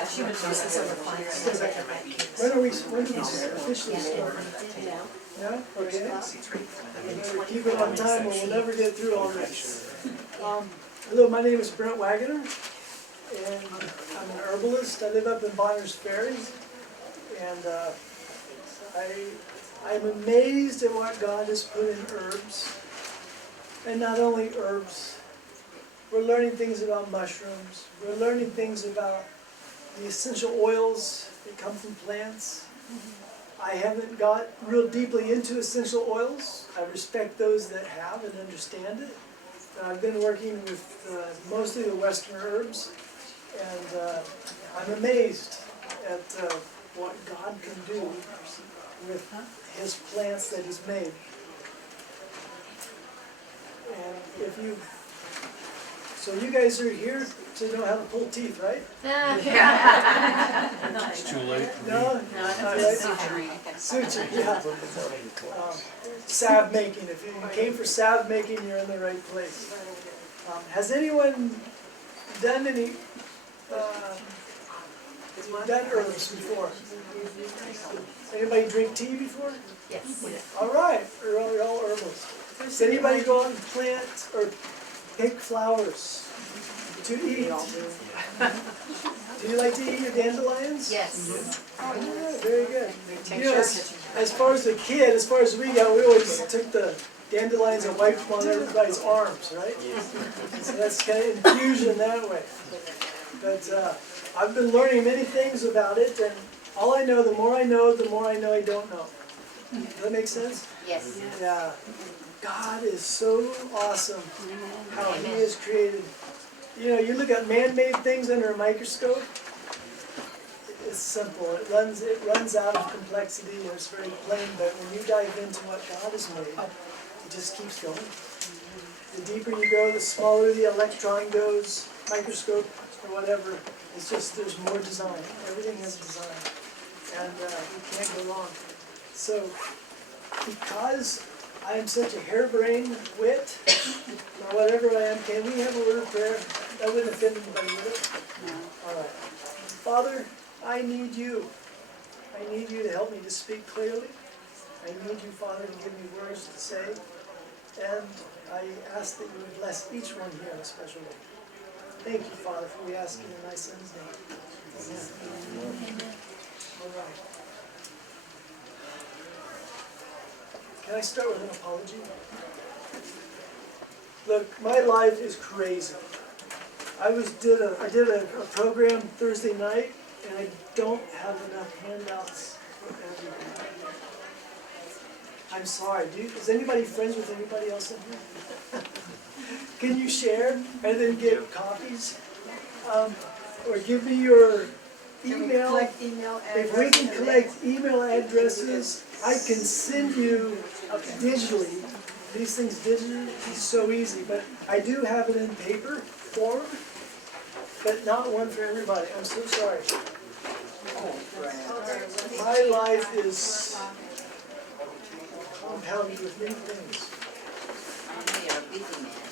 Yeah, she was just so refined. When do we officially start? Yeah? Okay. Keep it on time or we'll never get through all this. Hello, my name is Brent Waggoner, and I'm an herbalist. I live up in Bonners Ferry, and I'm amazed at what God has put in herbs. And not only herbs, we're learning things about mushrooms. We're learning things about the essential oils that come from plants. I haven't got real deeply into essential oils. I respect those that have and understand it. I've been working with mostly the Western herbs, and I'm amazed at what God can do with His plants that He's made. And if you, so you guys are here to know how to pull teeth, right? It's too late. No? Suture, yeah. Salve making. If you came for salve making, you're in the right place. Has anyone done any, done herbs before? Anybody drink tea before? Yes. All right, you're all herbalists. Does anybody go out and plant or pick flowers to eat? Do you like to eat your dandelions? Yes. Oh, yeah, very good. You know, as far as a kid, as far as we got, we always took the dandelions and wiped them on everybody's arms, right? So that's kind of infusion that way. But I've been learning many things about it, and all I know, the more I know I don't know. Does that make sense? Yes. Yeah. God is so awesome how He has created. You know, you look at man-made things under a microscope, it's simple. It runs out of complexity, and it's very plain, but when you dive into what God has made, it just keeps going. The deeper you go, the smaller the electron goes, microscope or whatever. It's just, there's more design. Everything has design. And you can't go wrong. So, because I am such a harebrained wit, or whatever I am, can we have a word of prayer? That wouldn't offend anybody, would it? No. All right. Father, I need you. I need you to help me to speak clearly. I need you, Father, to give me words to say. And I ask that you would bless each one here in a special way. Thank you, Father, for we ask in my Son's name. Amen. All right. Can I start with an apology? Look, my life is crazy. I did a program Thursday night, and I don't have enough handouts for everybody. I'm sorry. Is anybody friends with anybody else in here? Can you share and then get copies? Or give me your email. If we can collect email addresses, I can send you digitally. These things digitally is so easy, but I do have it in paper form, but not one for everybody. I'm so sorry. My life is compounded with many things.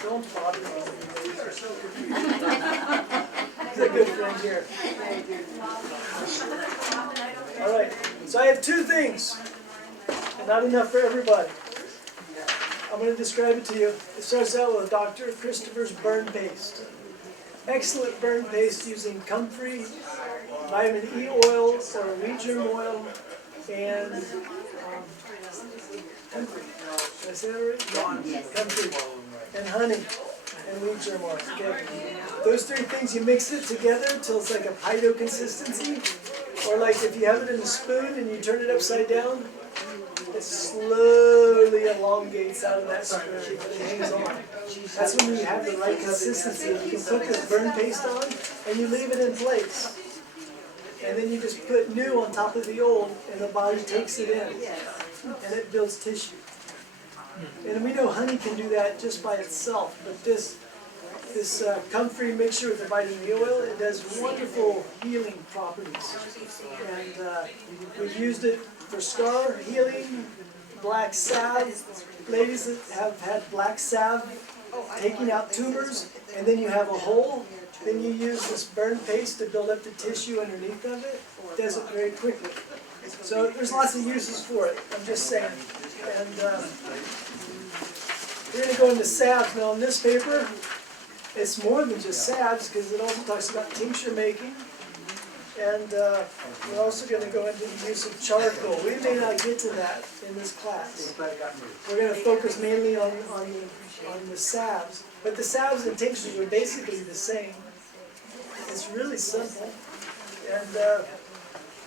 Don't bother me. You are so confused. He's a good friend here. All right. So I have two things, and not enough for everybody. I'm going to describe it to you. It starts out with Dr. Christopher's burn paste. Excellent burn paste using comfrey, vitamin E oil, or wheat germ oil, and comfrey. Did I say that right? Yes. Comfrey. And honey and wheat germ oil. Okay. Those three things, you mix it together until it's like a Pido consistency. Or like if you have it in a spoon and you turn it upside down, it slowly elongates out of that spoon, but it hangs on. That's when you have the right consistency. You can put this burn paste on, and you leave it in place. And then you just put new on top of the old, and the body takes it in. And it builds tissue. And we know honey can do that just by itself, but this comfrey mixture with the vitamin E oil, it does wonderful healing properties. And we've used it for scar healing, black salve. Ladies that have had black salve taking out tumors, and then you have a hole, Then you use this burn paste to build up the tissue underneath of it. It does it very quickly. So there's lots of uses for it, I'm just saying. And we're going to go into salves. Now in this paper, it's more than just salves because it also talks about tincture making. And we're also going to go into the use of charcoal. We may not get to that in this class. We're going to focus mainly on the salves. But the salves and tinctures are basically the same. It's really simple. And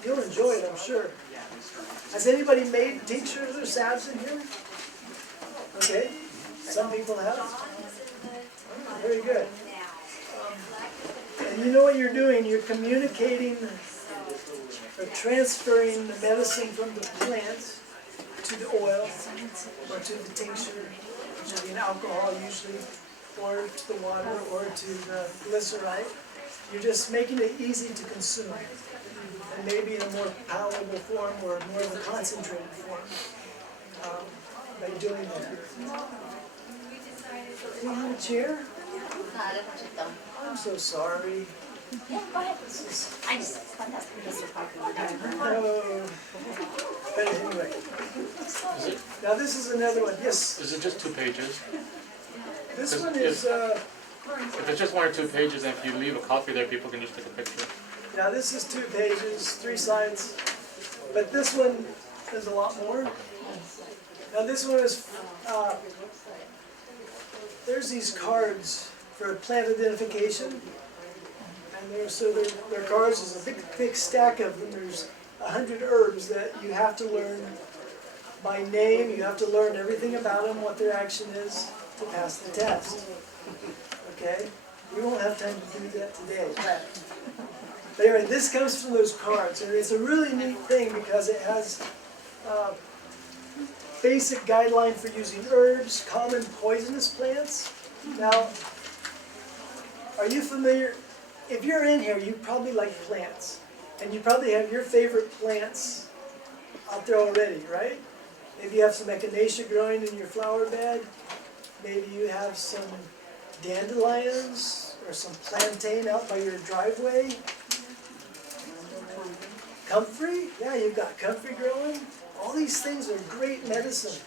you'll enjoy it, I'm sure. Has anybody made tinctures or salves in here? Okay. Some people have. Very good. And you know what you're doing, you're communicating or transferring the medicine from the plant to the oil or to the tincture, which would be an alcohol usually, or to the water or to the glycerite. You're just making it easy to consume, and maybe in a more palatable form or more of a concentrated form by doing that. Do you have a chair? I'm so sorry. Yeah, go ahead. I just found out because you're talking. No. But anyway. Now this is another one. Yes? Is it just 2 pages? This one is, If it's just 1 or 2 pages, and if you leave a copy there, people can just take a picture. now this is 2 pages, 3 sides. But this one is a lot more. Now this one is, there's these cards for plant identification. And their cards is a big, thick stack of them. There's 100 herbs that you have to learn by name. You have to learn everything about them, what their action is to pass the test. Okay? We won't have time to do that today. But anyway, this comes from those cards. And it's a really neat thing because it has basic guideline for using herbs, common poisonous plants. Now, are you familiar? If you're in here, you probably like plants. And you probably have your favorite plants out there already, right? Maybe you have some echinacea growing in your flower bed. Maybe you have some dandelions or some plantain out by your driveway. Comfrey? Yeah, you've got comfrey growing. All these things are great medicine.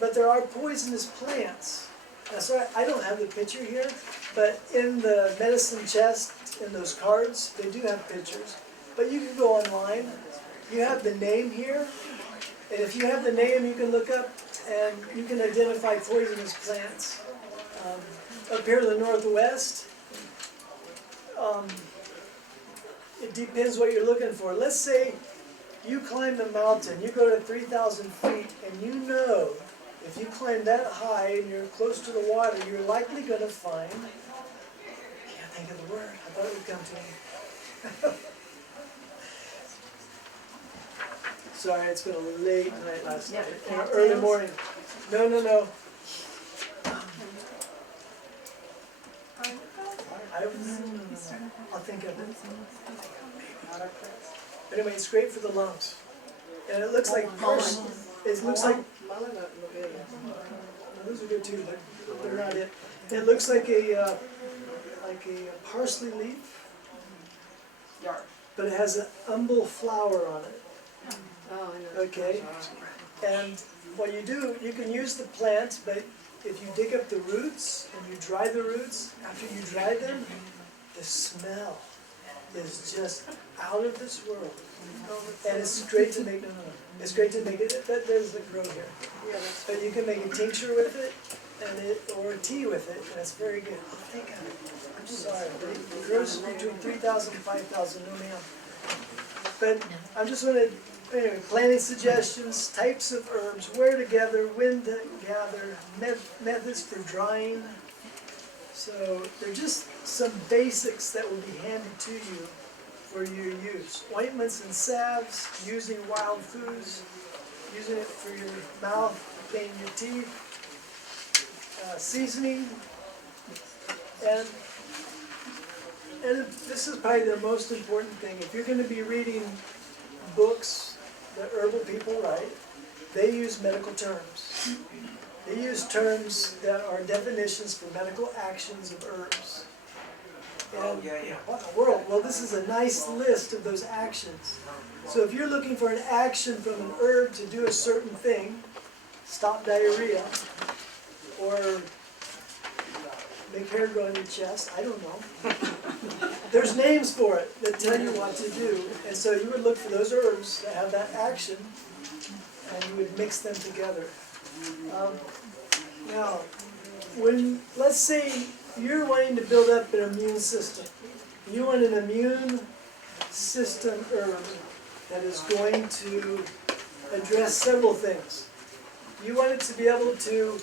But there are poisonous plants. Now, sorry, I don't have the picture here, but in the medicine chest, in those cards, they do have pictures. But you can go online. You have the name here. And if you have the name, you can look up and you can identify poisonous plants. Up here in the Northwest, it depends what you're looking for. Let's say you climb the mountain, you go to 3,000 feet, and you know if you climb that high and you're close to the water, you're likely going to find, I can't think of the word, I thought it would come to me. Sorry, it's been a late night last night, or early morning. No. I'll think of it. But anyway, it's great for the lungs. And it looks like parsley. It looks like, those are good too, but they're not it. It looks like a parsley leaf, but it has an umbel flower on it. Okay? And what you do, you can use the plant, but if you dig up the roots and you dry the roots, after you dry them, the smell is just out of this world. And it's great to make, it's great to make it, that doesn't grow here. But you can make a tincture with it, or a tea with it, and it's very good. I think I'm sorry, but it grows between 3,000 and 5,000, no ma'am. But I'm just going to, anyway, planting suggestions, types of herbs, where to gather, when to gather, methods for drying. So they're just some basics that will be handed to you for your use. Ointments and salves, using wild foods, using it for your mouth, cleaning your teeth, seasoning, and this is probably the most important thing. If you're going to be reading books that herbal people write, they use medical terms. They use terms that are definitions for medical actions of herbs. And what in the world? Well, this is a nice list of those actions. So if you're looking for an action from an herb to do a certain thing, stop diarrhea, or make hair grow on your chest, I don't know. There's names for it that tell you what to do. And so you would look for those herbs that have that action, and you would mix them together. Now, let's say you're wanting to build up an immune system. You want an immune system herb that is going to address several things. You want it to be able to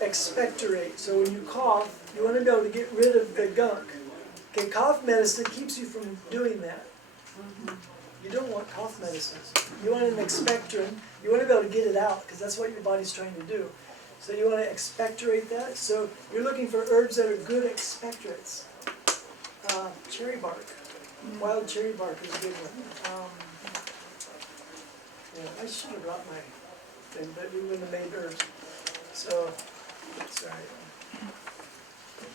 expectorate. So when you cough, you want to be able to get rid of the gunk. Okay, cough medicine keeps you from doing that. You don't want cough medicines. You want an expectorant. You want to be able to get it out, because that's what your body's trying to do. So you want to expectorate that. So you're looking for herbs that are good expectorates. Cherry bark. Wild cherry bark is a good one. Yeah, I should have brought my thing, but we wouldn't have made herbs. So, that's all right.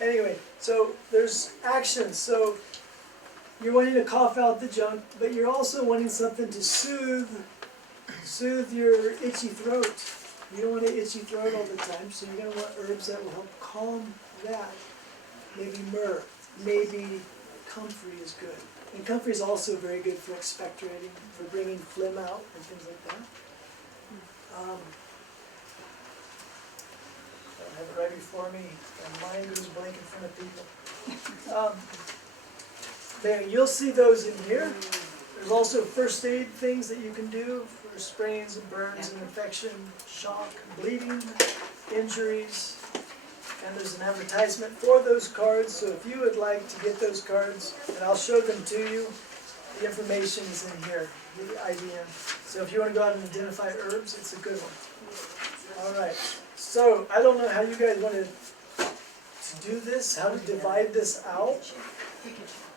Anyway, so there's actions. So you're wanting to cough out the junk, but you're also wanting something to soothe your itchy throat. You don't want an itchy throat all the time, so you're going to want herbs that will help calm that. Maybe myrrh, maybe comfrey is good. And comfrey is also very good for expectorating, for bringing phlegm out and things like that. I don't have it right before me. My mind goes blank in front of people. There, you'll see those in here. There's also first aid things that you can do for sprains and burns and infection, shock, bleeding, injuries. And there's an advertisement for those cards, so if you would like to get those cards, and I'll show them to you, the information is in here, the IBM. So if you want to go out and identify herbs, it's a good one. All right, so I don't know how you guys want to do this, how to divide this out.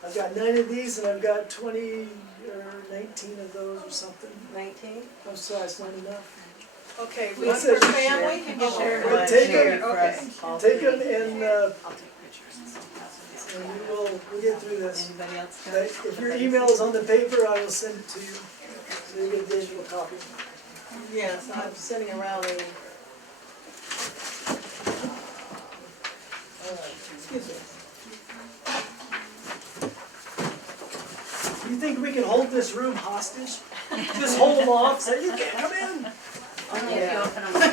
I've got 9 of these, and I've got 20 or 19 of those or something. 19? I'm sorry, it's not enough. Okay, One one says per you family? But take them, Okay. take them and I'll take pictures. we'll get through this. Anybody else got But it? if your email is on the paper, I will send it to you, so you get a digital copy. Yes, I'm sitting around and, Excuse me. You think we can hold this room hostage? Just hold them off, say, you can't come in. Only if you open them the door.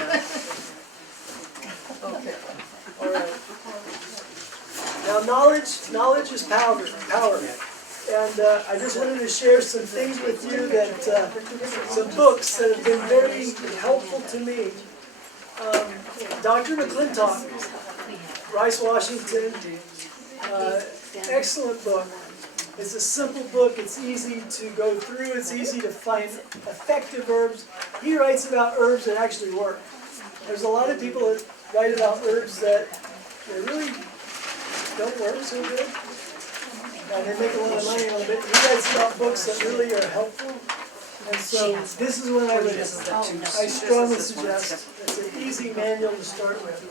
okay. All right. Now, knowledge is power. And I just wanted to share some things with you that, some books that have been very helpful to me. Dr. McClintock, Rice, Washington, excellent book. It's a simple book, it's easy to go through, it's easy to find effective herbs. He writes about herbs that actually work. There's a lot of people that write about herbs that they really don't work so good. And they make a lot of money on it. He writes about books that really are helpful. And so this is what I would, I strongly suggest. It's an easy manual to start with.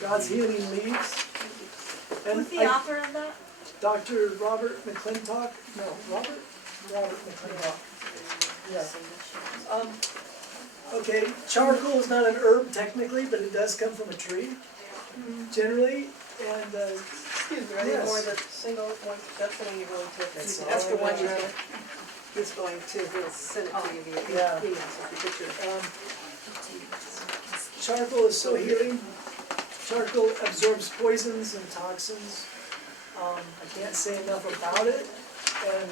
God's Healing Leaves. And Who's the author of that? Dr. Robert McClintock. No, Robert McClintock. Yeah. Okay, charcoal is not an herb technically, but it does come from a tree, generally. And Excuse me, are they Yes. more the single one, that's the one you're going to? That's That's the all one I you're got. going, he's going to, he'll send it to you via Yeah. email, so if you put your charcoal is so healing. Charcoal absorbs poisons and toxins. I can't say enough about it. And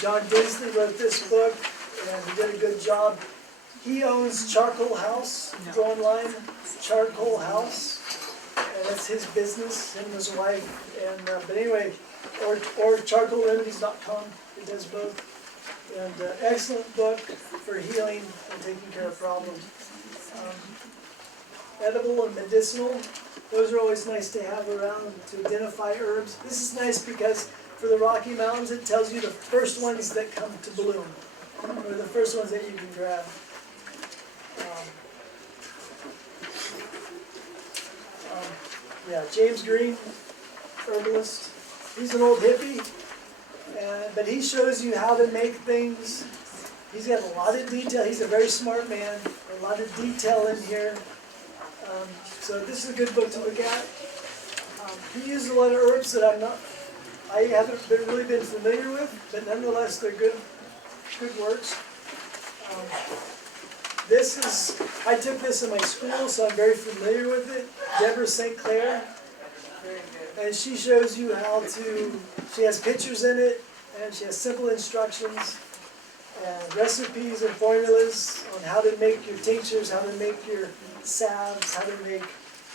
John Disley wrote this book, and he did a good job. He owns Charcoal House, go online, Charcoal House, and it's his business, him and his wife. And but anyway, or charcoalremedies.com. He does both. And excellent book for healing and taking care of problems. Edible and medicinal, those are always nice to have around to identify herbs. This is nice because for the Rocky Mountains it tells you the first ones that come to bloom, or the first ones that you can grab. Yeah, James Green, herbalist. He's an old hippie, but he shows you how to make things. He's got a lot of detail. He's a very smart man. A lot of detail in here. So this is a good book to look at. He uses a lot of herbs that I haven't really been familiar with, but nonetheless they're good works. I took this in my school, so I'm very familiar with it. Deborah St. Clair, Very good. and she shows you how to. She has pictures in it, and she has simple instructions and recipes and formulas on how to make your tinctures, how to make your salves, how to make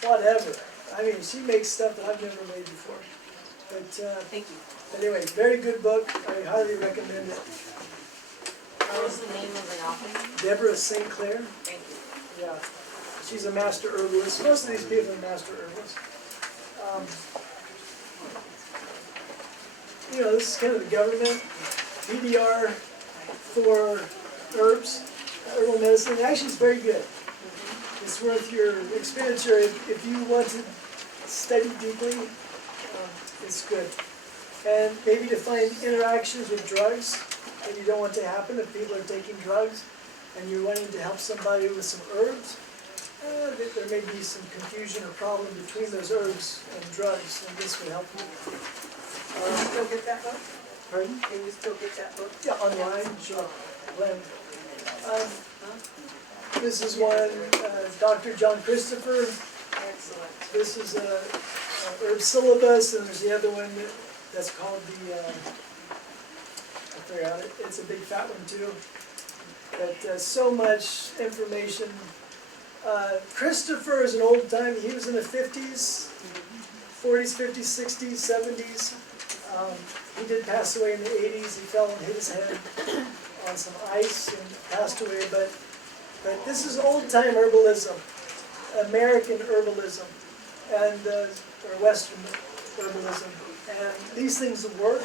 whatever. I mean, she makes stuff that I've never made before. But Thank you. anyway, very good book. I highly recommend it. What was the name of the author? Deborah St. Clair. Thank you. Yeah, she's a master herbalist. Most of these people are master herbalists. This is kind of the government PDR for herbs, herbal medicine. Actually, it's very good. It's worth your expenditure if you want to study deeply. It's good. And maybe to find interactions with drugs that you don't want to happen if people are taking drugs and you're wanting to help somebody with some herbs. There may be some confusion or problem between those herbs and drugs, and this would help you. Can you still get that book? Pardon? Can you still get that book? Yeah, online, sure. Glenn. This is one, Dr. John Christopher. Excellent. This is a herb syllabus, and there's the other one that's called the, I forgot it, it's a big fat one too. But so much information. Christopher is an old time, he was in the 50s, 40s, 50s, 60s, 70s. He did pass away in the 80s, he fell and hit his head on some ice and passed away, but this is old time herbalism, American herbalism, and or Western herbalism, and these things work.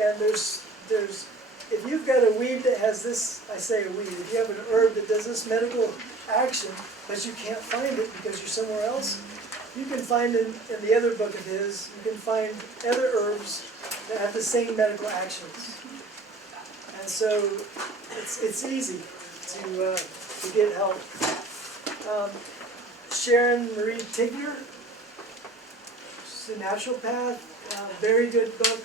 And there's if you've got a weed that has this, I say a weed, if you have an herb that does this medical action, but you can't find it because you're somewhere else, you can find in the other book of his, you can find other herbs that have the same medical actions. And so it's easy to get help. Sharon Marie Tigner, she's a naturopath, very good book.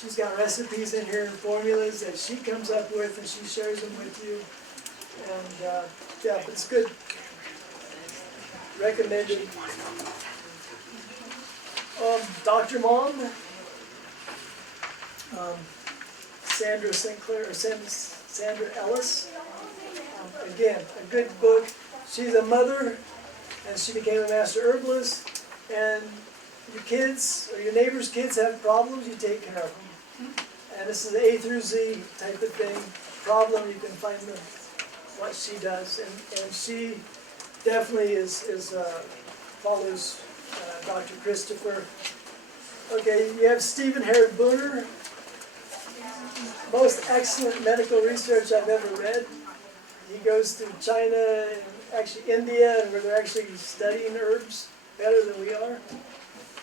She's got recipes in here and formulas that she comes up with and she shares them with you. And yeah, it's good. Recommended. Dr. Mom, Sandra Sinclair, or Sandra Ellis. Again, a good book. She's a mother, and she became a master herbalist. And your kids, or your neighbor's kids have problems, you take care of them. And this is A through Z type of thing. Problem, you can find what she does. And she definitely follows Dr. Christopher. Okay, you have Stephen Herod Booner. Most excellent medical research I've ever read. He goes to China and actually India, where they're actually studying herbs better than we are,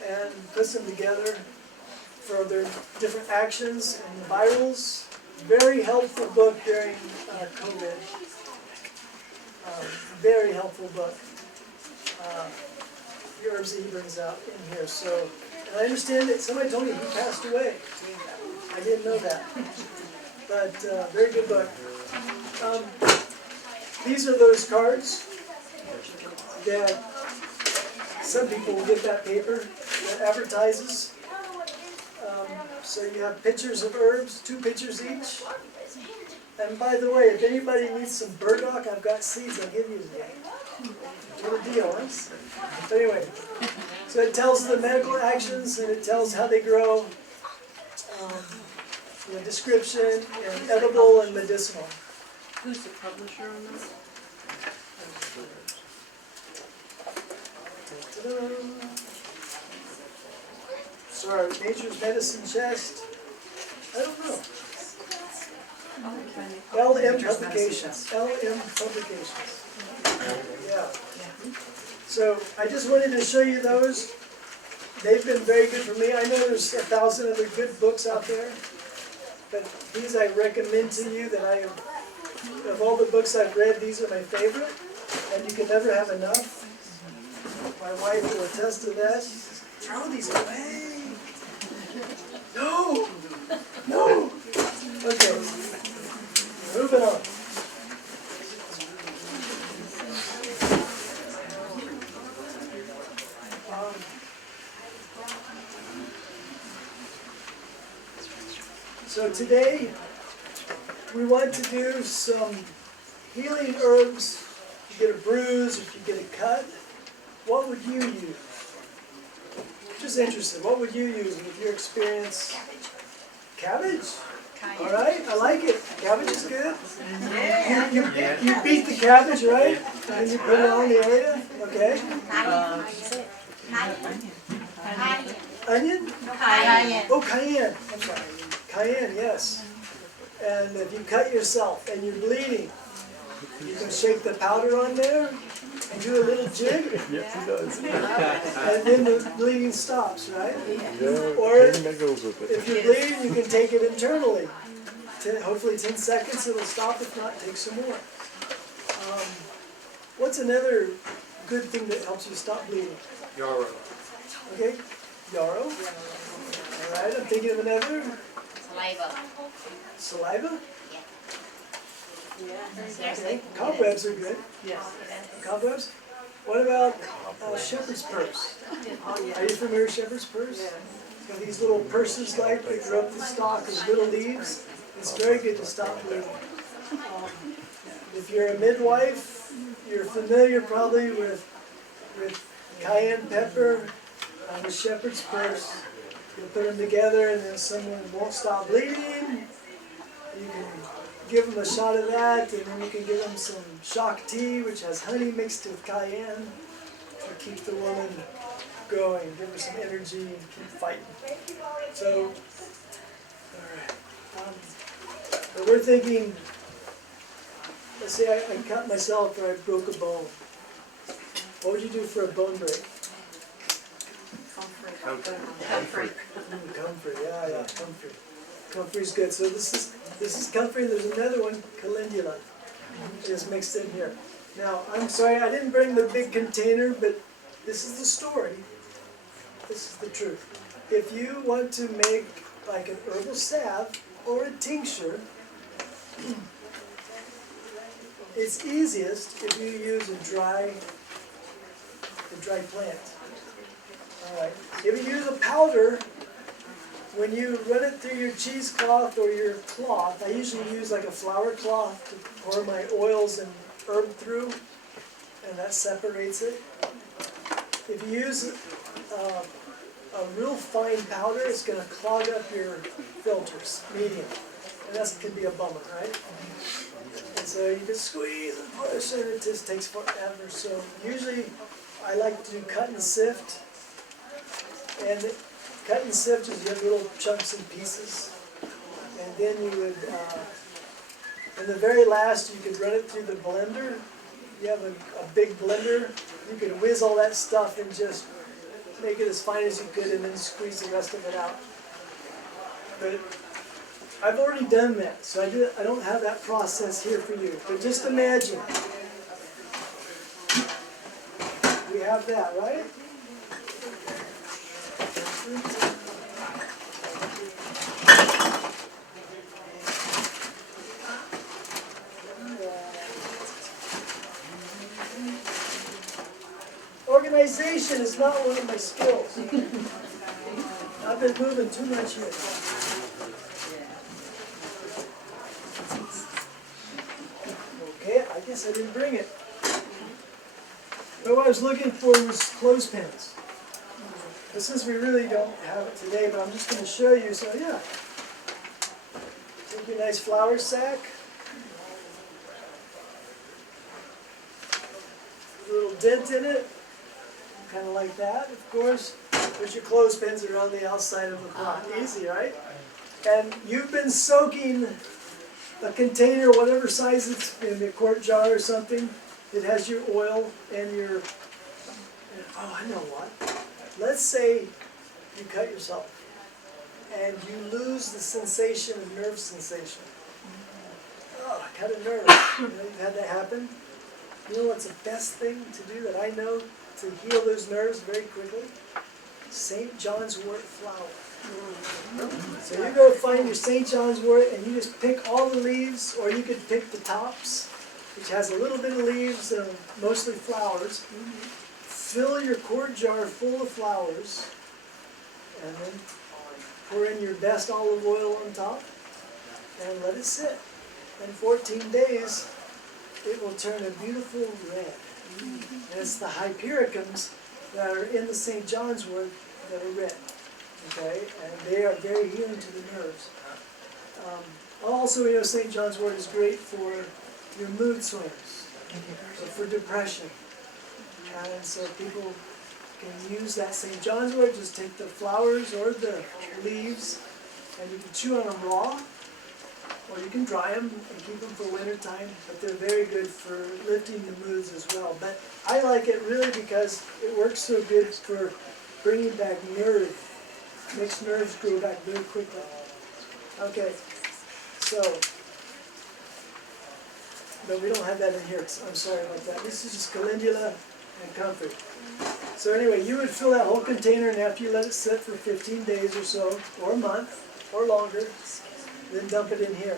and puts them together for their different actions and virals. Very helpful book during COVID. Very helpful book. The herbs that he brings out in here. So, and I understand that somebody told me he passed away. I didn't know that. But very good book. These are those cards that some people will get that paper that advertises. So you have pictures of herbs, 2 pictures each. And by the way, if anybody needs some burdock, I've got seeds I'll give you today. What a deal, huh? But anyway, so it tells the medical actions and it tells how they grow, the description, and edible and medicinal. Who's the publisher on that? Sorry, Nature's Medicine Chest. I don't know. LM Publications. LM Publications. Yeah. So I just wanted to show you those. They've been very good for me. I know there's 1,000 other good books out there, but these I recommend to you that of all the books I've read, these are my favorite, and you can never have enough. My wife will attest to that. She says, throw these away. No, no. Okay, moving on. So today, we want to do some healing herbs. If you get a bruise, if you get a cut, what would you use? Just interested, what would you use with your experience? Cabbage? All right, I like it. Cabbage is good. You beat the cabbage, right? And you put it on the area, okay? Onion? Cayenne. Oh, cayenne. I'm sorry. Cayenne, yes. And if you cut yourself and you're bleeding, you can shake the powder on there and do a little jig. Yes, he does. And then the bleeding stops, right? Yeah, Or everything that goes with it. if you're bleeding, you can take it internally. Hopefully 10 seconds, it'll stop. If not, take some more. What's another good thing that helps you stop bleeding? Yarrow. Okay, yarrow. All right, I'm thinking of another. Saliva. Saliva? Yeah. Okay, cobwebs are good. Yes. Cobwebs? What about shepherd's purse? Oh, Are you familiar with shepherd's purse? yeah. You know, these little purses like they grow up the stalk as little leaves. It's very good to stop bleeding. If you're a midwife, you're familiar probably with cayenne pepper and the shepherd's purse. You put them together and then someone won't stop bleeding. You can give them a shot of that, and then you can give them some shock tea, which has honey mixed with cayenne to keep the woman going, give her some energy and keep fighting. So, alright. But we're thinking, let's say I cut myself or I broke a bone. What would you do for a bone break? Comfrey. Comfrey, yeah, comfrey. Comfrey's good. So this is comfrey. There's another one, calendula, is mixed in here. Now, I'm sorry I didn't bring the big container, but this is the story. This is the truth. If you want to make like an herbal salve or a tincture, it's easiest if you use a dry plant. All right. If you use a powder, when you run it through your cheesecloth or your cloth, I usually use like a flour cloth to pour my oils and herb through, and that separates it. If you use a real fine powder, it's going to clog up your filters, medium, and that can be a bummer, right? And so you just squeeze and push, and it just takes forever. So usually I like to do cut and sift. And cut and sift is you have little chunks and pieces. And then you would, in the very last, you could run it through the blender. You have a big blender. You could whiz all that stuff and just make it as fine as you could and then squeeze the rest of it out. But I've already done that, so I don't have that process here for you. But just imagine. We have that, right? Organization is not one of my skills. I've been moving too much here. Okay, I guess I didn't bring it. But what I was looking for was clothespins. But since we really don't have it today, but I'm just going to show you, so yeah. Take your nice flour sack. A little dent in it. Kind of like that, of course. There's your clothespins around the outside of the pot. Easy, right? And you've been soaking a container, whatever size it's in, a quart jar or something. It has your oil and your oh, I know what. Let's say you cut yourself and you lose the sensation of nerve sensation. Oh, I cut a nerve. You know, you've had that happen. You know what's the best thing to do that I know to heal those nerves very quickly? St. John's wort flower. So you go find your St. John's wort and you just pick all the leaves, or you could pick the tops, which has a little bit of leaves and mostly flowers. Fill your quart jar full of flowers, and then pour in your best olive oil on top, and let it sit. In 14 days, it will turn a beautiful red. And it's the hypericums that are in the St. John's wort that are red. Okay, and they are very healing to the nerves. Also, you know, St. John's wort is great for your mood swings, so for depression. And so people can use that St. John's wort, just take the flowers or the leaves, and you can chew on them raw, or you can dry them and keep them for winter time, but they're very good for lifting the moods as well. But I like it really because it works so good for bringing back nerve, makes nerves grow back very quickly. Okay, so, but we don't have that in here, I'm sorry about that. This is just calendula and comfrey. So anyway, you would fill that whole container, and after you let it sit for 15 days or so, or a month, or longer, then dump it in here.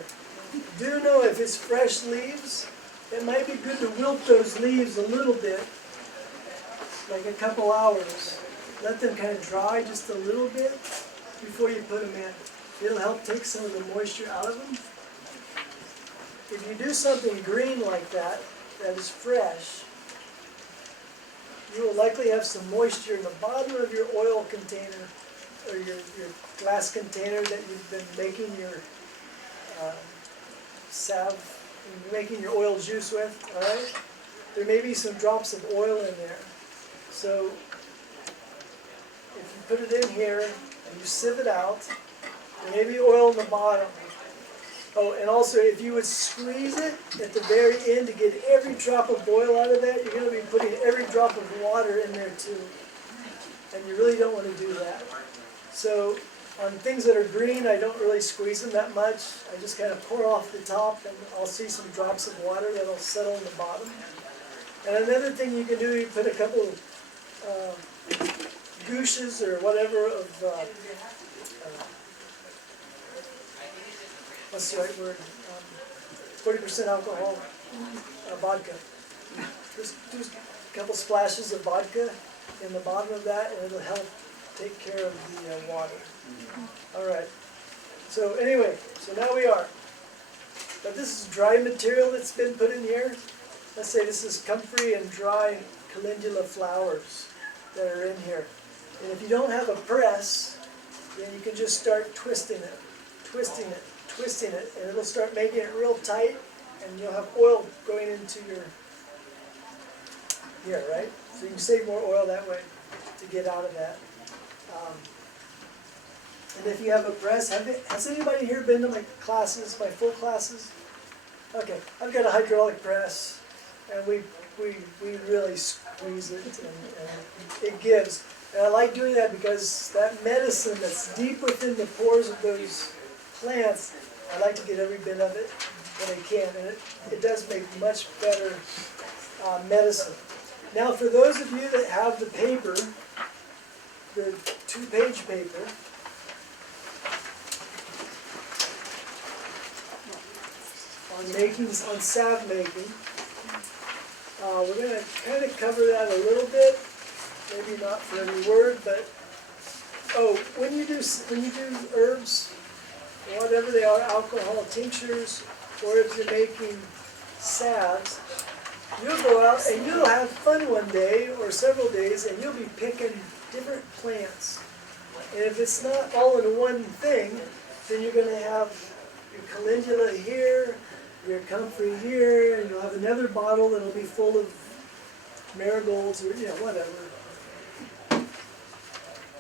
Do know if it's fresh leaves, it might be good to wilt those leaves a little bit, like a couple hours. Let them kind of dry just a little bit before you put them in. It'll help take some of the moisture out of them. If you do something green like that, that is fresh, you will likely have some moisture in the bottom of your oil container, or your glass container that you've been making your salve, making your oil juice with, all right? There may be some drops of oil in there. So if you put it in here and you sieve it out, there may be oil in the bottom. Oh, and also if you would squeeze it at the very end to get every drop of oil out of that, you're going to be putting every drop of water in there too. And you really don't want to do that. So on things that are green, I don't really squeeze them that much. I just kind of pour off the top, and I'll see some drops of water that'll settle in the bottom. And another thing you can do, you put a couple gooshes or whatever of, what's the right word? 40% alcohol, vodka. Just a couple splashes of vodka in the bottom of that, and it'll help take care of the water. All right. So anyway, so now we are. But this is dry material that's been put in here. Let's say this is comfrey and dry calendula flowers that are in here. And if you don't have a press, then you can just start twisting it, and it'll start making it real tight, and you'll have oil going into your, here, right? So you can save more oil that way to get out of that. And if you have a press, has anybody here been to my classes, my full classes? Okay, I've got a hydraulic press, and we really squeeze it, and it gives. And I like doing that because that medicine that's deep within the pores of those plants, I like to get every bit of it when I can, and it does make much better medicine. Now, for those of you that have the paper, the 2-page paper, on salve making, we're going to kind of cover that a little bit. Maybe not for every word, but when you do herbs, whatever they are, alcohol tinctures, or if you're making salves, you'll go out and you'll have fun one day or several days, and you'll be picking different plants. And if it's not all in one thing, then you're going to have your calendula here, your comfrey here, and you'll have another bottle that'll be full of marigolds or whatever.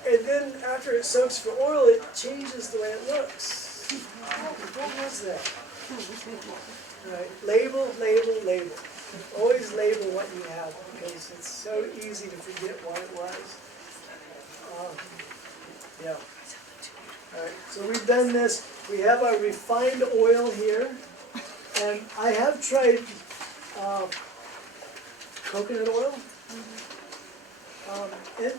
And then after it soaks for oil, it changes the way it looks. What was that? Right. Label, label, label. Always label what you have, because it's so easy to forget what it was. Yeah. Alright, so we've done this. We have our refined oil here. And I have tried coconut oil. It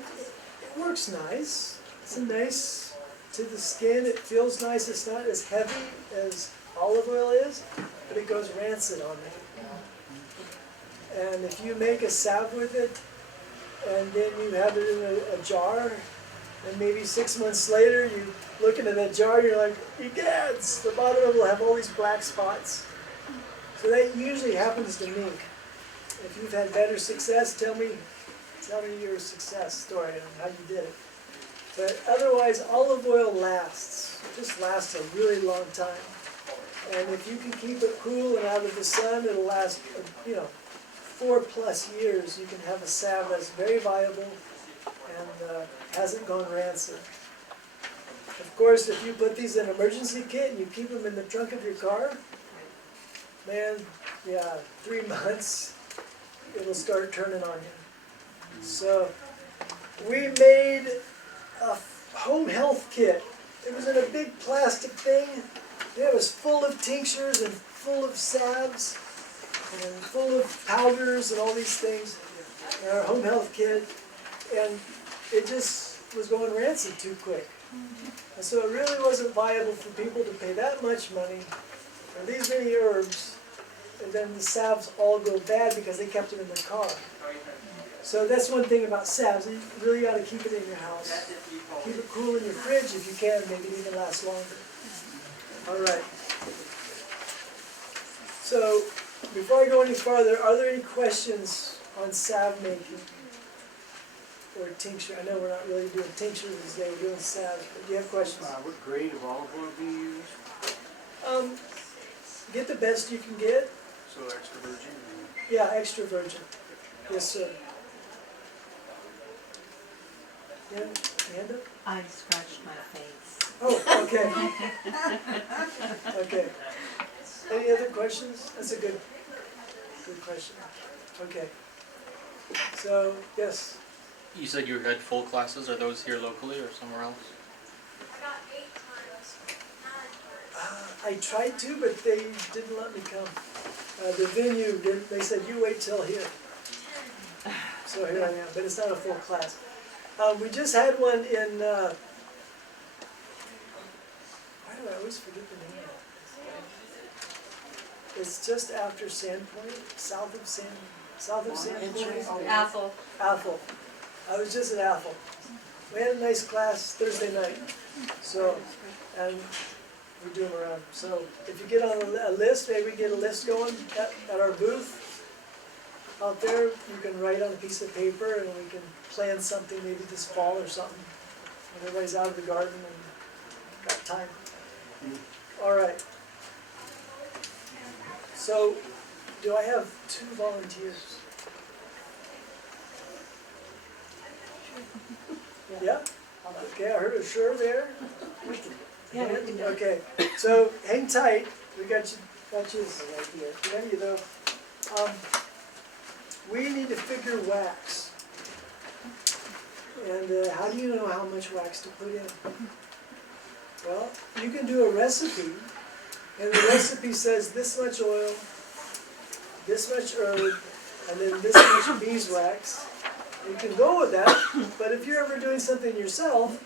works nice. It's nice to the skin. It feels nice. It's not as heavy as olive oil is, but it goes rancid on me. And if you make a salve with it, and then you have it in a jar, and maybe 6 months later you look into that jar, you're like, egads! The bottom of it will have all these black spots. So that usually happens to me. If you've had better success, tell me your success story and how you did it. But otherwise, olive oil lasts. It just lasts a really long time. And if you can keep it cool and out of the sun, it'll last, 4+ years. You can have a salve that's very viable and hasn't gone rancid. Of course, if you put these in an emergency kit and you keep them in the trunk of your car, man, 3 months, it'll start turning on you. So, we made a home health kit. It was in a big plastic thing. It was full of tinctures and full of salves and full of powders and all these things. And our home health kit, and it just was going rancid too quick. And so it really wasn't viable for people to pay that much money for these many herbs, and then the salves all go bad because they kept them in the car. So that's one thing about salves. You really got to keep it in your house. Keep it cool in your fridge if you can, make it even last longer. All right. So before I go any farther, are there any questions on salve making or tincture? I know we're not really doing tinctures these days, we're doing salves, but do you have questions? What grade of olive oil do you use? Get the best you can get. So extra virgin? Yeah, extra virgin. Yes, sir. Yeah, hand up? I scratched my face. Oh, okay. Okay. Any other questions? That's a good question. Okay. So, yes. You said you had full classes. Are those here locally or somewhere else? I tried to, but they didn't let me come. The venue didn't. They said, you wait till here. So here I am, but it's not a full class. We just had one in, why do I always forget the name of it? It's just after Sandpoint, south of Sandpoint. Apple. Athol. I was just at Athol. We had a nice class Thursday night. So, and we do them around. So if you get on a list, maybe get a list going at our booth out there. You can write on a piece of paper and we can plan something maybe this fall or something. When everybody's out of the garden and got time. All right. So, do I have 2 volunteers? Yeah? Okay, I heard a sure there. Yeah, we can do it. Okay, so hang tight. We got you ready though. We need to figure wax. And how do you know how much wax to put in? Well, you can do a recipe, and the recipe says this much oil, this much herb, and then this much beeswax. You can go with that, but if you're ever doing something yourself,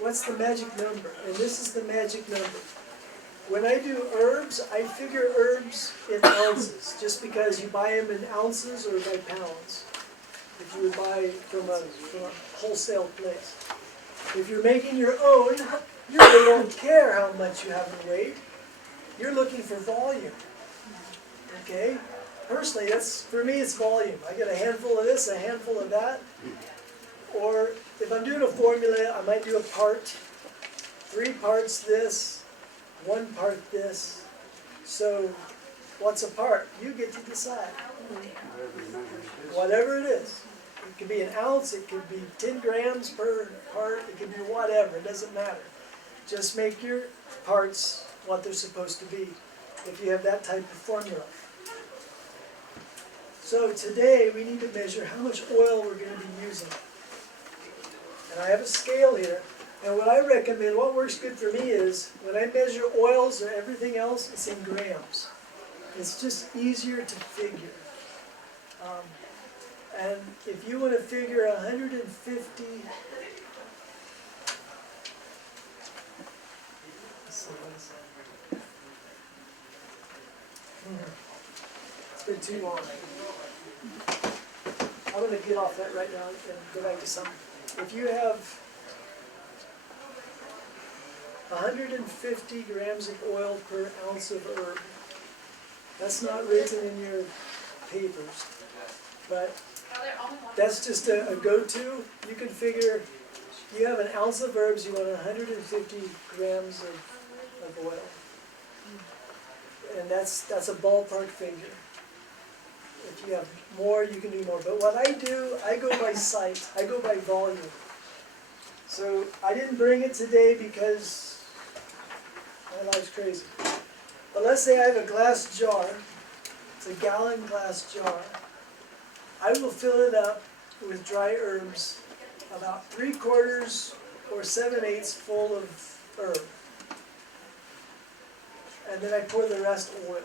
what's the magic number? And this is the magic number. When I do herbs, I figure herbs in ounces, just because you buy them in ounces or by pounds. If you would buy from a wholesale place. If you're making your own, you really don't care how much you have in weight. You're looking for volume. Okay? Personally, for me it's volume. I get a handful of this, a handful of that. Or if I'm doing a formula, I might do a part. 3 parts this, 1 part this. So what's a part? You get to decide. Whatever it is. It could be an ounce, it could be 10 grams per part, it could be whatever, it doesn't matter. Just make your parts what they're supposed to be if you have that type of formula. So today, we need to measure how much oil we're gonna be using. And I have a scale here, and what I recommend, what works good for me is, when I measure oils or everything else, it's in grams. It's just easier to figure. And if you wanna figure 150, let's see, what is that? It's been too long. I'm gonna get off that right now and go back to something. If you have 150 grams of oil per ounce of herb, that's not written in your papers, but that's just a go-to. You can figure, you have an ounce of herbs, you want 150 grams of oil. And that's a ballpark figure. If you have more, you can do more. But what I do, I go by site, I go by volume. So I didn't bring it today because my life's crazy. But let's say I have a glass jar, it's a gallon glass jar. I will fill it up with dry herbs, about 3/4 or 7/8 full of herb. And then I pour the rest oil.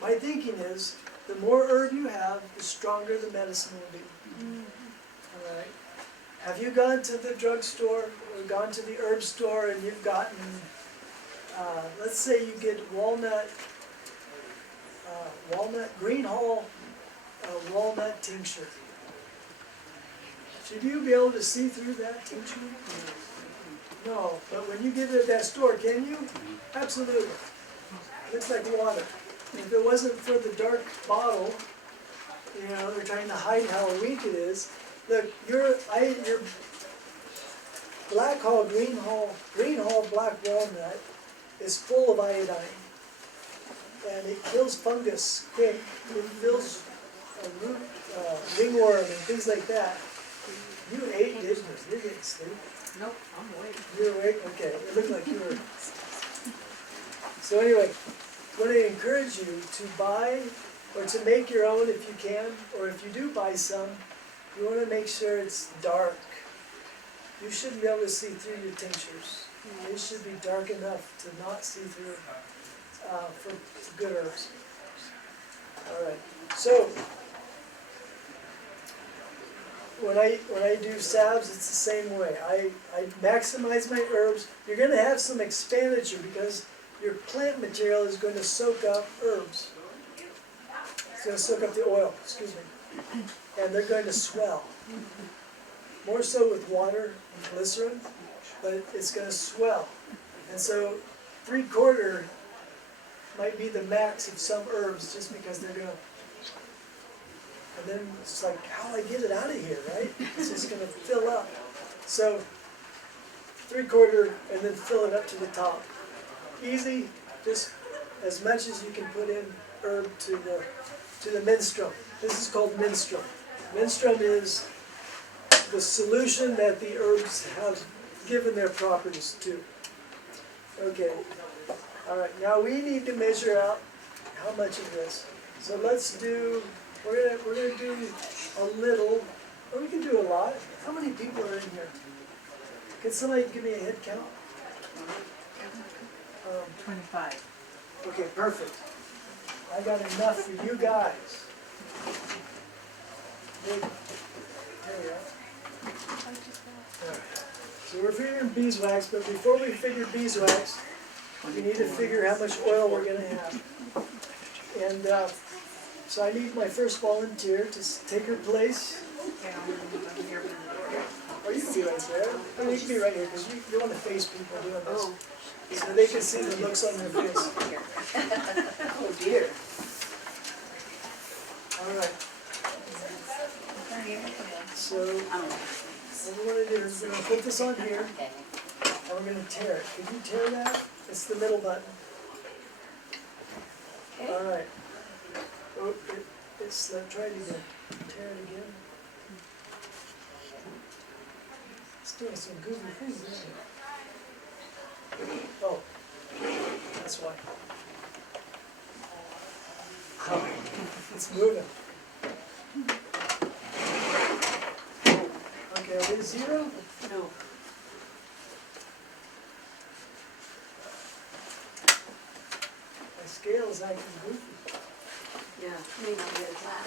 My thinking is, the more herb you have, the stronger the medicine will be. All right. Have you gone to the drugstore or gone to the herb store and you've gotten, let's say you get walnut Greenhall walnut tincture. Should you be able to see through that tincture? No, but when you get it at that store, can you? Absolutely. Looks like water. If it wasn't for the dark bottle, you know, they're trying to hide how weak it is. Look, your Greenhall black walnut is full of iodine. And it kills fungus quick. It kills ringworm and things like that. You ate, didn't you? You didn't sleep. Nope, I'm awake. You were awake? Okay, it looked like you were. So anyway, I want to encourage you to buy or to make your own if you can, or if you do buy some, you want to make sure it's dark. You shouldn't be able to see through your tinctures. It should be dark enough to not see through for good herbs. All right, so when I do salves, it's the same way. I maximize my herbs. You're going to have some expenditure because your plant material is going to soak up herbs. It's going to soak up the oil, excuse me. And they're going to swell. More so with water and glycerin, but it's going to swell. And so 3/4 might be the max of some herbs just because they're going to. And then it's like, how do I get it out of here, right? It's just going to fill up. So 3/4 and then fill it up to the top. Easy, just as much as you can put in herb to the menstruum. This is called menstruum. Menstruum is the solution that the herbs have given their properties to. Okay. All right. Now we need to measure out how much of this. So let's do. We're gonna do a little. Or we can do a lot. How many people are in here? Can somebody give me a head count? 25. Okay, perfect. I got enough for you guys. There we are. Alright. So we're figuring beeswax, but before we figure beeswax, we need to figure how much oil we're going to have. And so I need my first volunteer to take her place. Or you can be right there. I mean, you can be right here because you want to face people doing this. So they can see the looks on their face. Oh dear. All right. So what we're going to do is we're going to put this on here, Okay. and we're going to tear it. Can you tear that? It's the middle button. Okay. All right. Oh, it slipped. Try it again. Tear it again. It's doing some goofy things, isn't it? Oh, that's why. It's moving. Okay, are we at 0? No. My scale is acting goofy. Yeah, may not be as flat.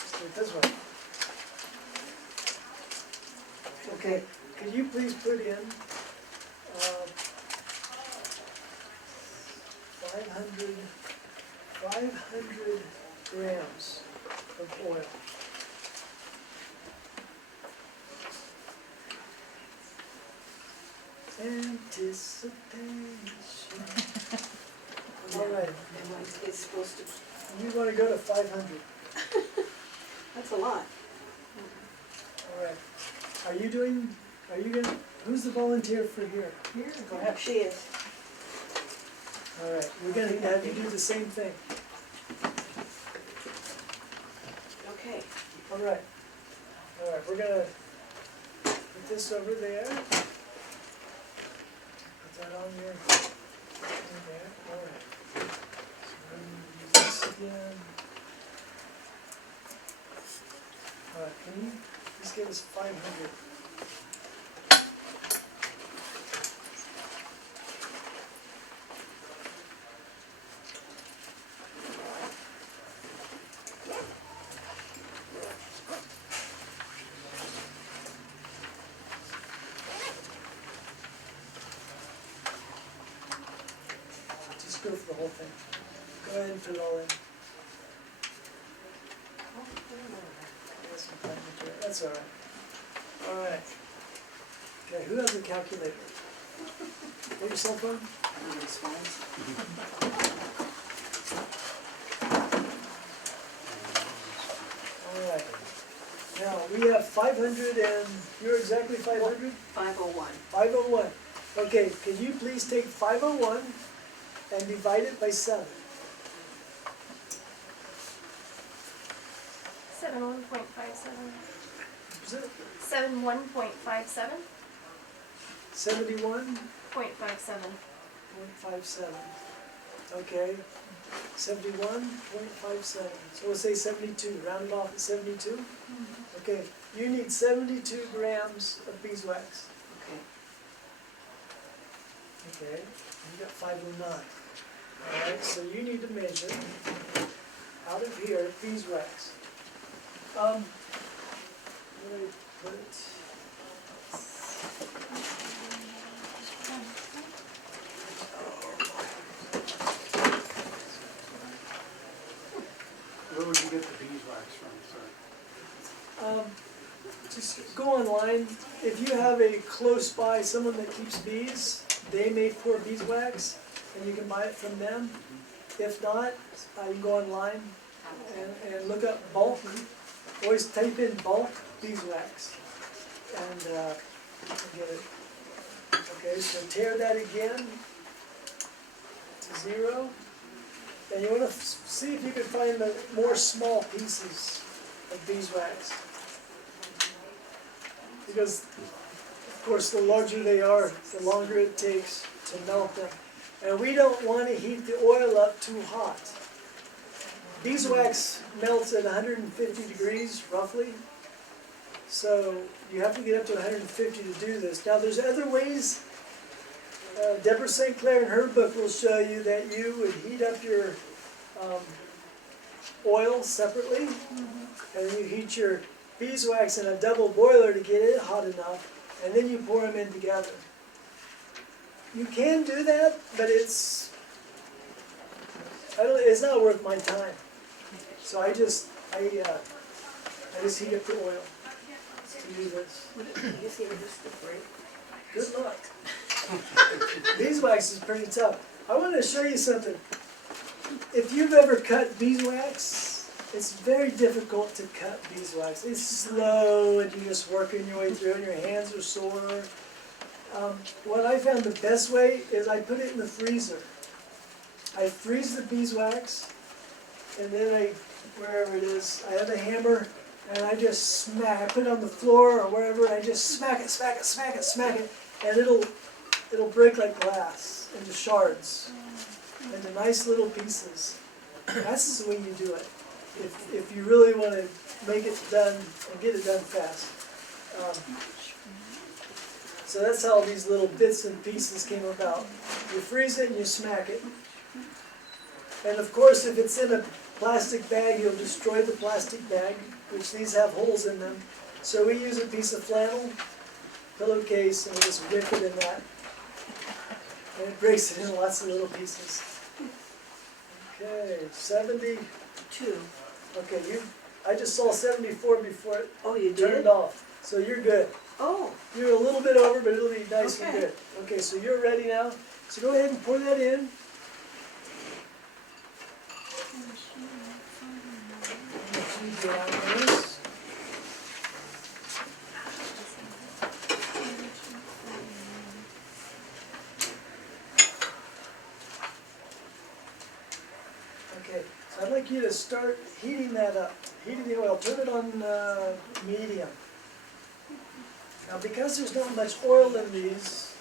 Let's do it this way. Okay, could you please put in 500 grams of oil. Anticipation. All right, And it's supposed to, you want to go to 500. that's a lot. All right. Are you gonna, who's the volunteer for here? Here, Go ahead. she is. All right, we're gonna have you do the same thing. Okay. All right. All right, we're gonna put this over there. Put that on your, there, all right. So then we use this again. All right, can you please give us 500? Just go for the whole thing. Go ahead and put it all in. That's all right. All right. Okay, who has a calculator? Got your cell phone? All right. Now, we have 500 and, you're exactly 500? 501. 501. Okay, could you please take 501 and divide it by 7? 71.57. Is it 71.57. 71.57? 0.57. Okay, 71.57. So we'll say 72, round it off at 72. Okay, you need 72 grams of beeswax. Okay. Okay, you got 509. All right, so you need to measure out of here beeswax. Where do I put it? Where would you get the beeswax from, sir? Just go online. If you have a close by, someone that keeps bees, they may pour beeswax, and you can buy it from them. If not, you can go online and look up bulk. Always type in bulk beeswax, and get it. Okay, so tear that again to 0. And you want to see if you can find the more small pieces of beeswax. Because, of course, the larger they are, the longer it takes to melt them. And we don't want to heat the oil up too hot. Beeswax melts at 150 degrees, roughly. So you have to get up to 150 to do this. Now, there's other ways. Deborah St. Clair in her book will show you that you would heat up your oil separately, and you heat your beeswax in a double boiler to get it hot enough, and then you pour them in together. You can do that, but it's not worth my time. So I just heat up the oil to do this. You see, just the break. Good luck. Beeswax is pretty tough. I want to show you something. If you've ever cut beeswax, it's very difficult to cut beeswax. It's slow, and you're just working your way through, and your hands are sore. What I found the best way is I put it in the freezer. I freeze the beeswax, and then wherever it is, I have a hammer, and I just smack. I put it on the floor or wherever, and I just smack it, and it'll break like glass into shards, into nice little pieces. That's the way you do it. If you really want to make it done and get it done fast. So that's how these little bits and pieces came about. You freeze it and you smack it. And of course, if it's in a plastic bag, you'll destroy the plastic bag, which these have holes in them. So we use a piece of flannel, pillowcase, and we just whip it in that. And it breaks it in lots of little pieces. Okay, 72. Okay, I just saw 74 before it Oh, you turned did? off. So you're good. Oh, You're a little bit over, but it'll be nice and Okay. good. Okay, so you're ready now. So go ahead and pour that in. Okay, so I'd like you to start heating that up. Heating the oil. Put it on medium. Now, because there's not much oil in these,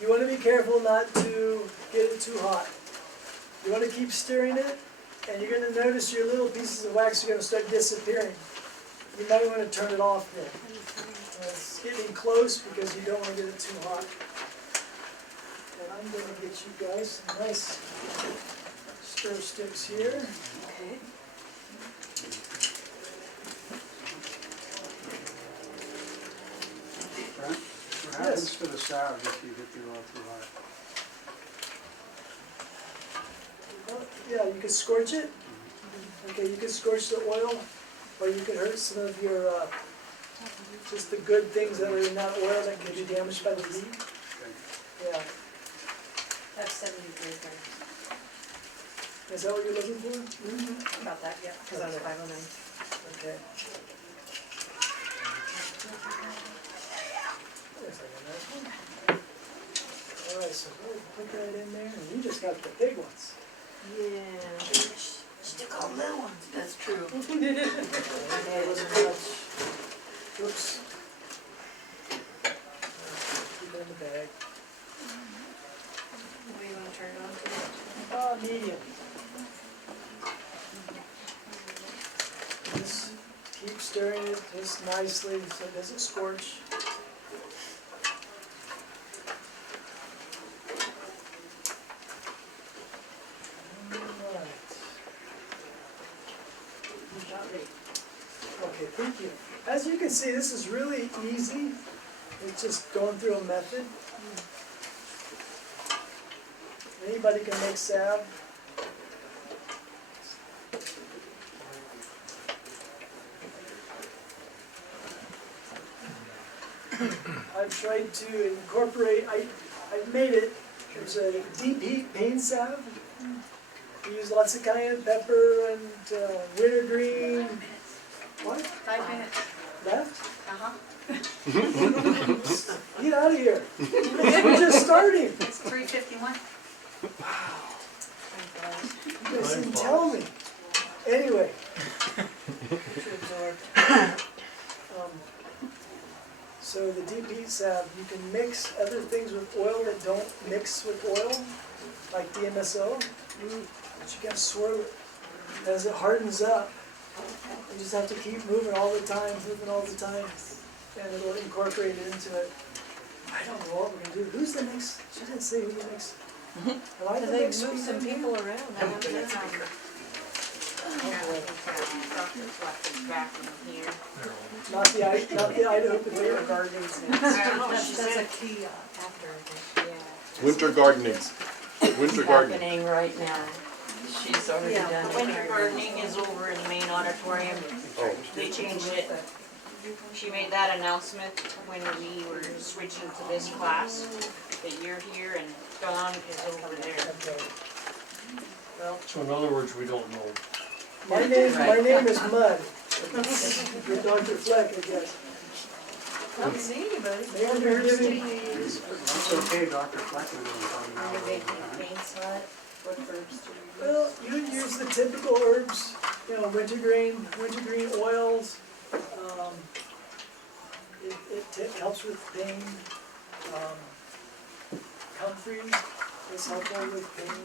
you want to be careful not to get it too hot. You want to keep stirring it, and you're going to notice your little pieces of wax are going to start disappearing. You might want to turn it off then. It's getting close because you don't want to get it too hot. And I'm going to get you guys some nice stir sticks here. okay. Brent, what happens to the salve if you get the oil too hot? Yeah, you could scorch it. Okay, you could scorch the oil, or you could hurt some of your, just the good things that are in that oil that can be damaged by the heat. Yeah, That's 73 grams. is that what you're looking for? About that, yeah, because I was 509. Okay. There's like a nice one. All right, so go ahead and put that in there, and you just got the big ones. Yeah. Stick all the little ones. That's true. That wasn't much. Oops. Keep it in the bag. What do you want to turn it on to? Medium. Just keep stirring it just nicely so it doesn't scorch. Alright. Okay, thank you. As you can see, this is really easy. It's just going through a method. Anybody can make salve. I've tried to incorporate, I made it, there's a deep heat pain salve. We use lots of cayenne pepper and wintergreen. What? 5 minutes. Left? Uh-huh. Get out of here. We're just starting. It's 3:51. You guys didn't tell me. Anyway. So the deep heat salve, you can mix other things with oil that don't mix with oil, like DMSO, but you gotta swirl it. As it hardens up, you just have to keep moving all the time, and it'll incorporate it into it. I don't know what we're gonna do. Who's the next? She didn't say who the next. Am I the They next moved some speaker? people around. I don't know. Dr. Fleck is back in here. Not the Idaho potato. Gardens. I don't know, she That's a said, key after, I think. yeah. Winter gardening. Winter gardening. Happening right now. She's already Yeah, done the it. winter gardening is over in the main auditorium. Oh. They changed it. She made that announcement when we were switching to this class, that you're here and Dawn is over there. Okay. So in other words, we don't know. My name is Mud. You're Dr. Fleck, I guess. I don't see anybody. Maybe you're giving, It's okay, Dr. Fleckman was on Are now you all making the time. paint slot? What herbs do you use? well, you would use the typical herbs, you know, wintergreen oils. It helps with pain. comfrey is helpful with pain.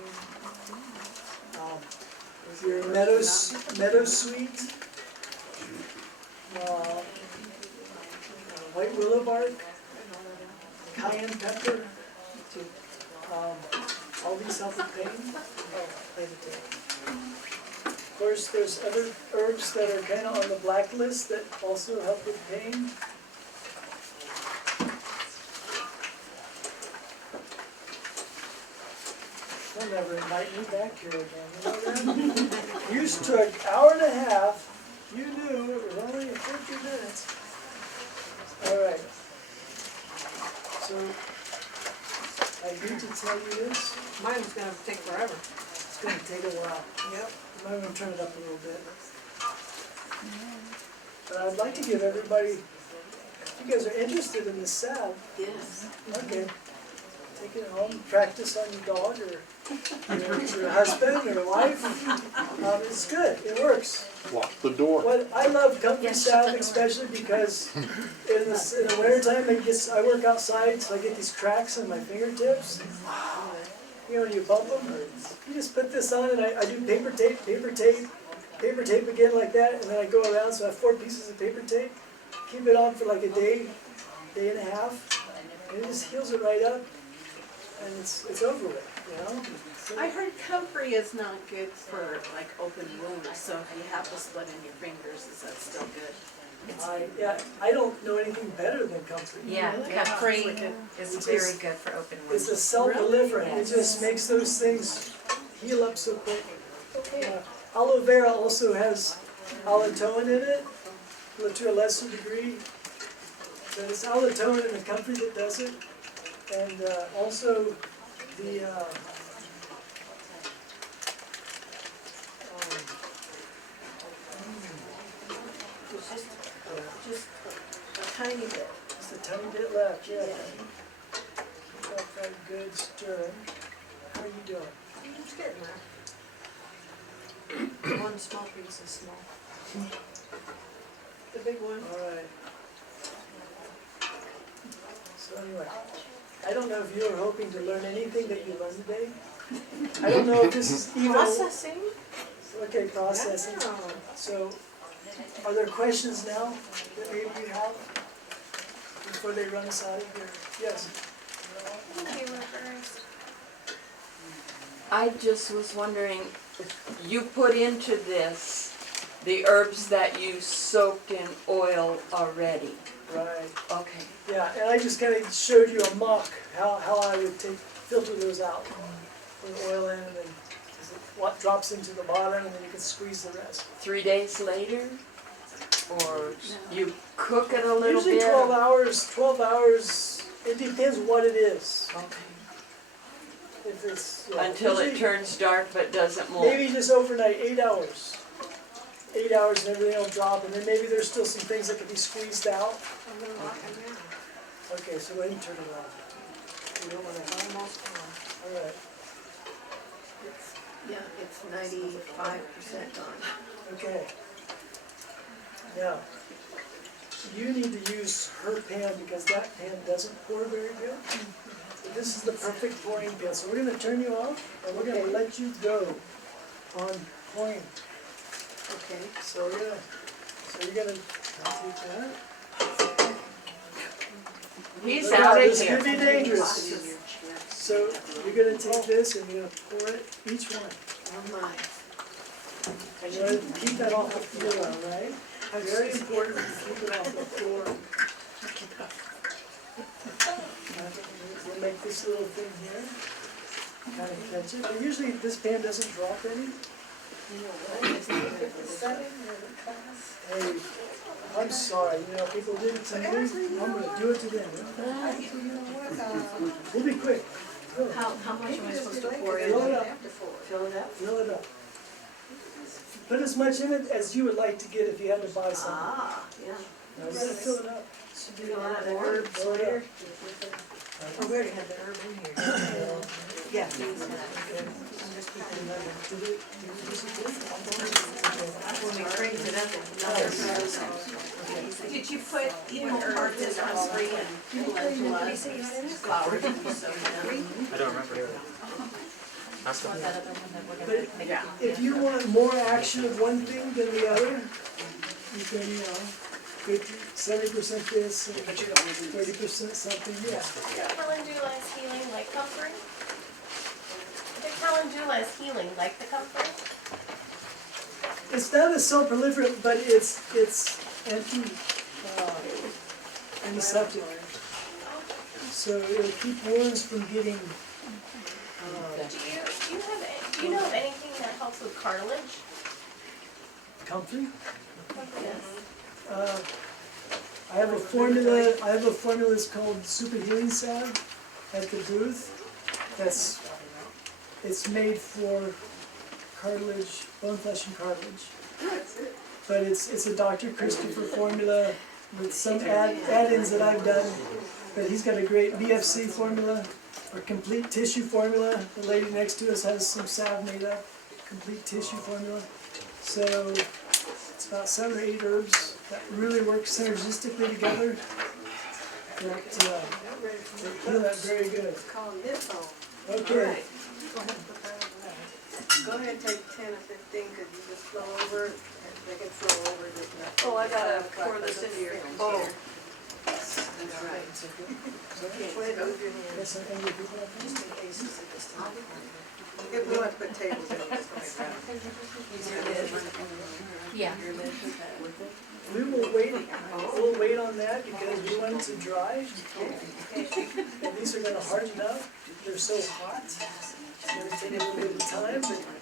Your meadowsweet, white willow bark, cayenne pepper, all these help with pain. Of course, there's other herbs that are kind of on the blacklist that also help with pain. They'll never invite me back here again, you know that? You took an hour and a half, you knew it was only 50 minutes. All right. So, I need to tell you this, Mine's gonna take forever. it's gonna take a while. Yep. I'm gonna turn it up a little bit. But I'd like to give everybody, if you guys are interested in this salve, Yes. okay, take it home, practice on your dog or your husband or wife. It's good, it works. Lock the door. What I love comfrey salve especially because in the winter time I work outside, so I get these cracks on my fingertips. You know, you bump them, you just put this on and I do paper tape again like that, and then I go around, so I have 4 pieces of paper tape, keep it on for like a day and a half, and it just heals it right up, and it's over with, you know? So, I heard comfrey is not good for like open wounds, so if you have the split in your fingers, is that still good? I don't know anything better than comfrey. Yeah, comfrey is It's very just- good for open It's wounds. a self-deliverant, it Yes. just makes those things heal up so quick. Aloe vera also has allantoin in it, to a lesser degree. But it's allantoin and the comfrey that does it. And also the, Just a tiny bit. just a tiny bit left, yeah. Got that good stirring. How are you doing? It's getting there. One small piece is small. The big one. All right. So anyway, I don't know if you were hoping to learn anything that you learned today. I don't know if this is even. Processing? Okay, processing. Yeah. So, are there questions now that maybe you have before they run us out of here? Yes. I just was wondering, you put into this the herbs that you soaked in oil already. Right. Okay. Yeah, and I just kind of showed you a mock how I would filter those out, put oil in, and then what drops into the bottom, and then you can squeeze the rest. 3 days later? Or you cook it a little Usually bit? 12 hours. 12 hours. It depends what it is. Okay. If it's Until it usually turns dark but doesn't molt? maybe just overnight, 8 hours. 8 hours and everything will drop, and then maybe there's still some things that can be squeezed out. I'm gonna lock them down. Okay, so go ahead and turn it off. You don't want to. Almost gone. All right. It's 95% gone. Okay. Now, you need to use her pan because that pan doesn't pour very good. But this is the perfect pouring pan. So we're going to turn you off and we're going to let you go on pouring. Okay. So you're gonna take that. He's Look out of this here. could be dangerous. So you're gonna take this and you're gonna pour it, each one. Oh my. And you're gonna keep that off the floor, all right? Very important to keep it off the floor. We'll make this little thing here, kind of catch it. But usually this pan doesn't drop any. Hey, I'm sorry, people did it to me, I'm gonna do it to them. We'll be quick. Go. How much am I supposed to pour in? Fill it up. Fill it up? Fill it up. Put as much in it as you would like to get if you had to buy something. Ah, yeah. Now you gotta fill it up. Should do that Fill herbs it up. later. Oh, we already had the herb in here. Yeah. I'm just keeping it under. When we cranked it up, Did you put, parts in our spring and calendula, flowers and so I don't remember. Ask them. yeah. If you want more action of one thing than the other, you can, 70% this and 30% something, yeah. Calendula is healing like comfort? The calendula is healing like the comfort? It's not a self-proliferant, but it's antiseptic. So it'll keep worms from getting, Do you know of anything that helps with cartilage? comfy. Yes. I have a formula that's called Super Healing Salve at the booth. It's made for cartilage, bone, flesh, and cartilage. But it's a Dr. Christopher formula with some add-ins that I've done. But he's got a great BFC formula, or complete tissue formula. The lady next to us has some salve made up, complete tissue formula. So it's about 7 or 8 herbs that really work synergistically together. That heal that very good. calling this on. Okay. Go ahead and take 10 or 15, cause you just flow over, and they can flow over this. Oh, I gotta pour this into your bowl. Go ahead and move your hand, Yes, I can repeat that. just in case it's at this time. If we want to put tables in, just like that. Yeah. We'll wait on that because we want it to dry. And these are gonna harden up. They're so hot. It's gonna take a little bit of time,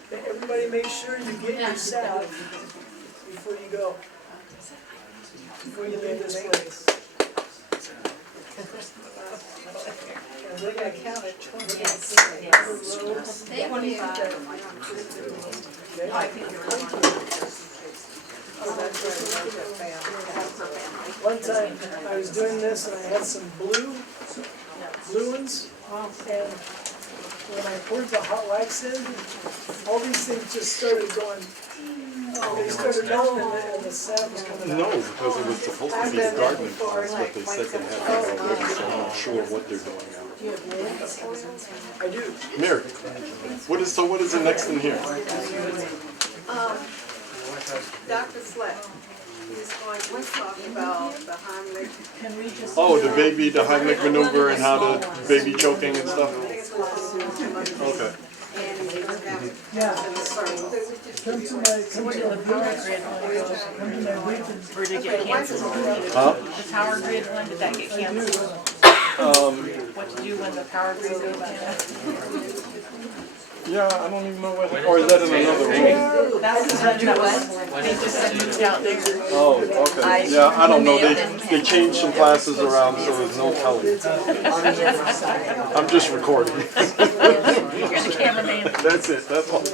but everybody make sure you get your salve before you go. Before you leave this place. And we're gonna count it 20. Yes. Okay? 25. Oh, that's right, that's that family. One time, I was doing this and I had some blue ones, and when I poured the hot wax in, all these things just started going, they started melting and the sap was coming out. No, because it was supposed to be a gardening class, but they said they had it already, so I'm not sure what they're doing now. I do. Mary, what is the next in here? Dr. Fleck, he's going to talk about the Heimlich. Oh, the Heimlich maneuver and how the baby choking and stuff? Okay. Yeah. Come to my booth. Or did it get canceled? Huh? The power grid one, did that get canceled? What to do when the power grid goes down? Yeah, I don't even know what, or is that in another room? That's the one that was, they just moved out there. Oh, okay. Yeah, I don't know. They changed some classes around, so there's no telling. I'm just recording. You're the cameraman. That's it, that's all.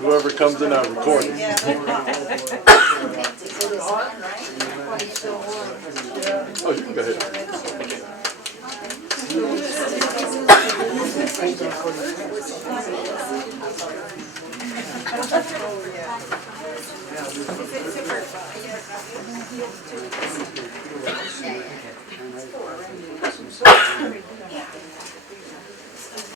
Whoever comes in, I'm recording. Oh, you can go ahead.